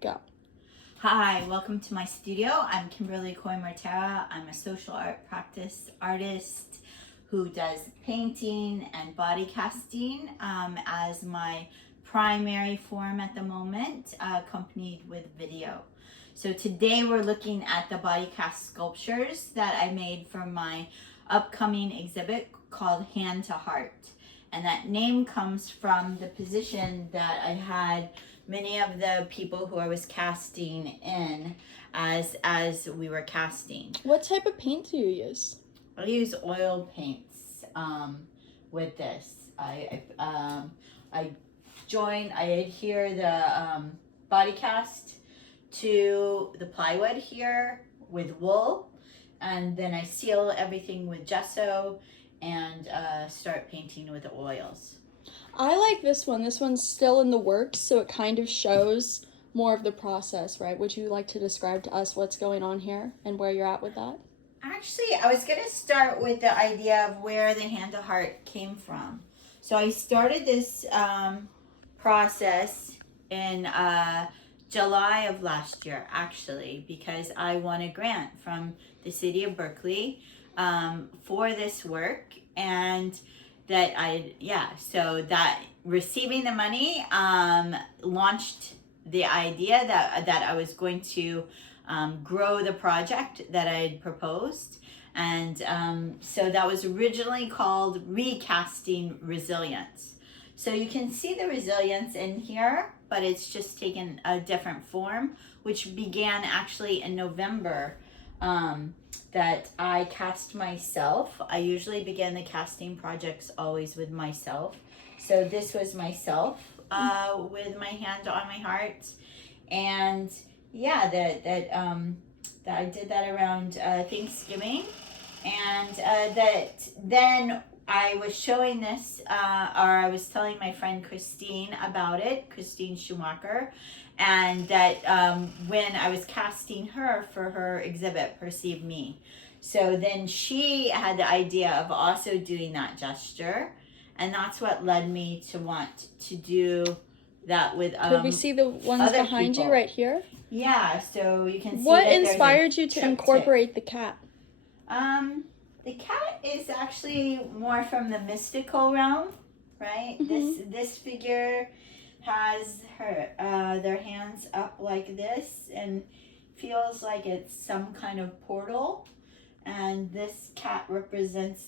Go. Hi, welcome to my studio. I'm Kimberlee Koym. I'm a social art practice artist who does painting and body casting as my primary form at the moment, accompanied with video. So today we're looking at the body cast sculptures that I made for my upcoming exhibit called Hand to Heart. And that name comes from the position that I had many of the people who I was casting in as we were casting. What type of paint do you use? I use oil paints with this. I adhere the body cast to the plywood here with wool, and then I seal everything with gesso and start painting with the oils. I like this one. This one's still in the works, so it kind of shows more of the process, right? Would you like to describe to us what's going on here and where you're at with that? Actually, I was going to start with the idea of where the Hand to Heart came from. So I started this process in July of last year, actually, because I won a grant from the city of Berkeley for this work, and so that receiving the money launched the idea that I was going to grow the project that I had proposed. And so that was originally called Recasting Resilience. So you can see the resilience in here, but it's just taken a different form, which began actually in November. That I cast myself. I usually begin the casting projects always with myself. So this was myself with my hand on my heart, and yeah, that I did that around Thanksgiving, and that then I was showing this, or I was telling my friend Christine about it, Christine Schumacher, and that when I was casting her for her exhibit, Perceive Me. So then she had the idea of also doing that gesture, and that's what led me to want to do that with Could we see the ones behind you right here? Yeah, so you can see what that inspired you to incorporate the cat? The cat is actually more from the mystical realm, right? Mm-hmm. This figure has their hands up like this and feels like it's some kind of portal, and this cat represents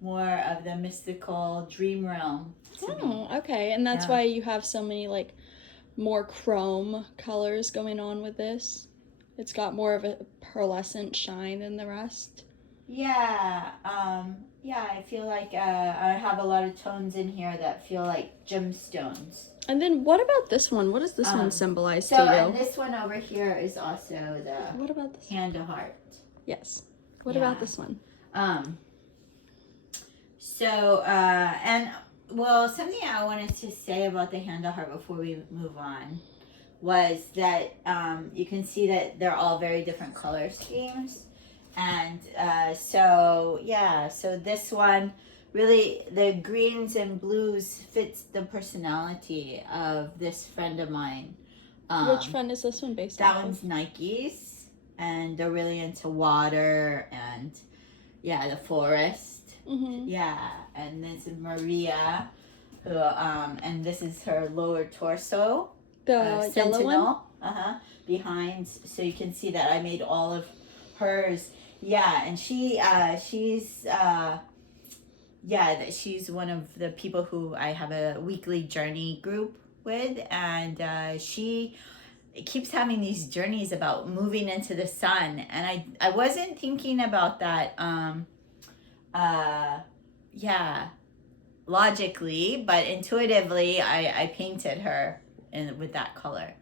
more of the mystical dream realm. Okay, and that's why you have so many like more chrome colors going on with this. It's got more of a pearlescent shine than the rest. Yeah, I feel like I have a lot of tones in here that feel like gemstones. And then what about this one? What does this one symbolize to you? And this one over here is also the what about this? Hand to Heart. Yes. What about this one? Something I wanted to say about the Hand to Heart before we move on was that you can see that they're all very different color schemes. And so this one, really, the greens and blues fits the personality of this friend of mine. Which friend is this one based on? That one's Nike's, and they're really into water and, the forest. Mm-hmm. Yeah, and this is Maria, who, and this is her lower torso. The sentinel, yellow one? Behind, so you can see that I made all of hers. Yeah, and she's one of the people who I have a weekly journey group with, and she keeps having these journeys about moving into the sun, and I wasn't thinking about that logically, but intuitively I painted her with that color.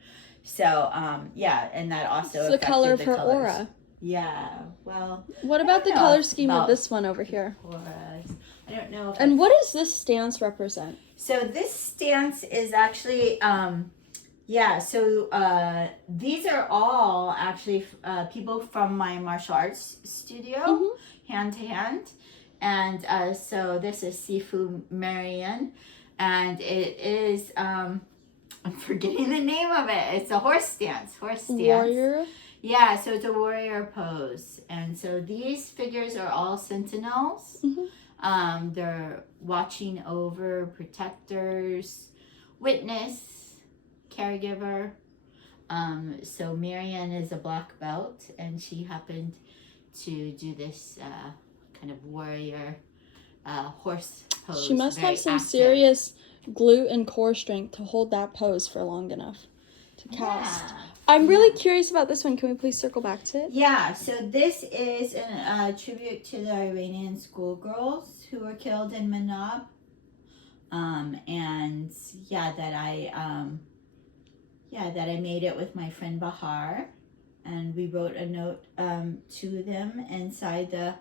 So and that also it's the color of her colors. aura. Yeah, well... What about the color scheme of this one over here? I don't know. And what does this stance represent? So this stance is actually, these are all actually people from my martial arts studio, Hand to Hand. And so this is Sifu Marian, and it is I'm forgetting the name of it. It's a horse stance. Warrior. Yeah, so it's a warrior pose. And so these figures are all sentinels. They're watching over, protectors, witness, caregiver. So Marianne is a black belt, and she happened to do this kind of warrior horse pose. She must have some active. serious glute and core strength to hold that pose for long enough to cast. Yeah. I'm really curious about this one. Can we please circle back to it? Yeah, so this is a tribute to the Iranian schoolgirls who were killed in Manab. And yeah, that I made it with my friend Bahar, and we wrote a note to them inside the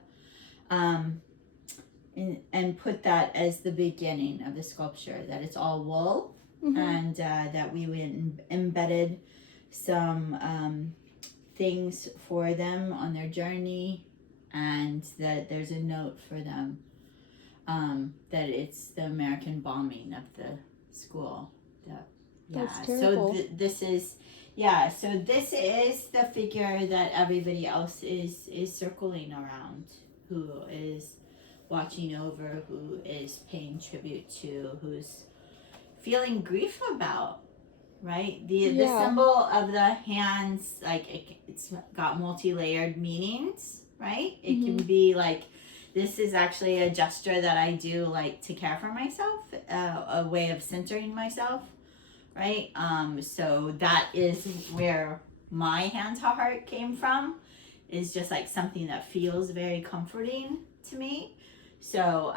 and put that as the beginning of the sculpture, that it's all wool, and that we embedded some things for them on their journey, and that there's a note for them that it's the American bombing of the school. That's terrible. So this is the figure that everybody else is circling around, who is watching over, who is paying tribute to, who's feeling grief about, right? The symbol of the hands, like it's got multi-layered meanings, right? It can be like, this is actually a gesture that I do, like, to care for myself, a way of centering myself, right? So that is where my hand to heart came from, is just like something that feels very comforting to me. So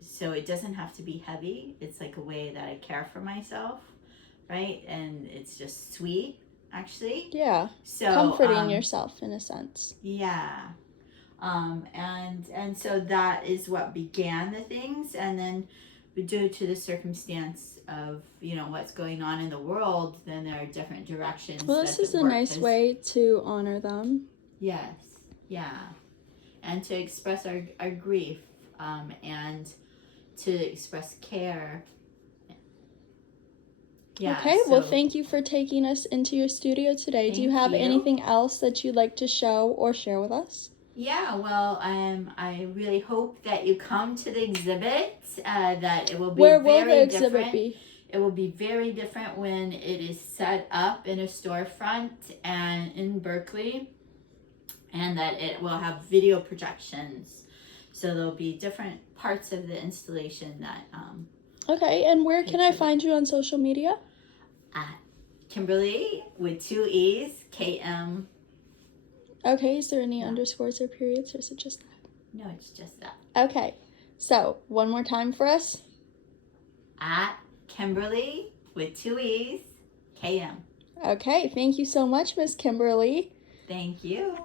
so it doesn't have to be heavy. It's like a way that I care for myself, right? And it's just sweet, actually. Yeah. So comforting yourself in a sense. Yeah. And so that is what began the things, and then due to the circumstance of, you know, what's going on in the world, then there are different directions. Well, this is a nice way to honor them. Yes, yeah, and to express our grief, and to express care. Yeah, okay, well, thank you for taking us into your studio today. Do you have anything else that you'd like to show or share with us? Yeah, well, I really hope that you come to the exhibit, that it will be Where will the exhibit be? It will be very different when it is set up in a storefront and in Berkeley, and that it will have video projections. So there'll be different parts of the installation that... Okay, and where can I find you on social media? At Kimberlee, with 2 E's, KM. Okay, is there any underscores or periods, or is it just that? No, it's just that. Okay, so one more time for us. At Kimberlee, with 2 E's, KM. Okay, thank you so much, Miss Kimberlee. Thank you.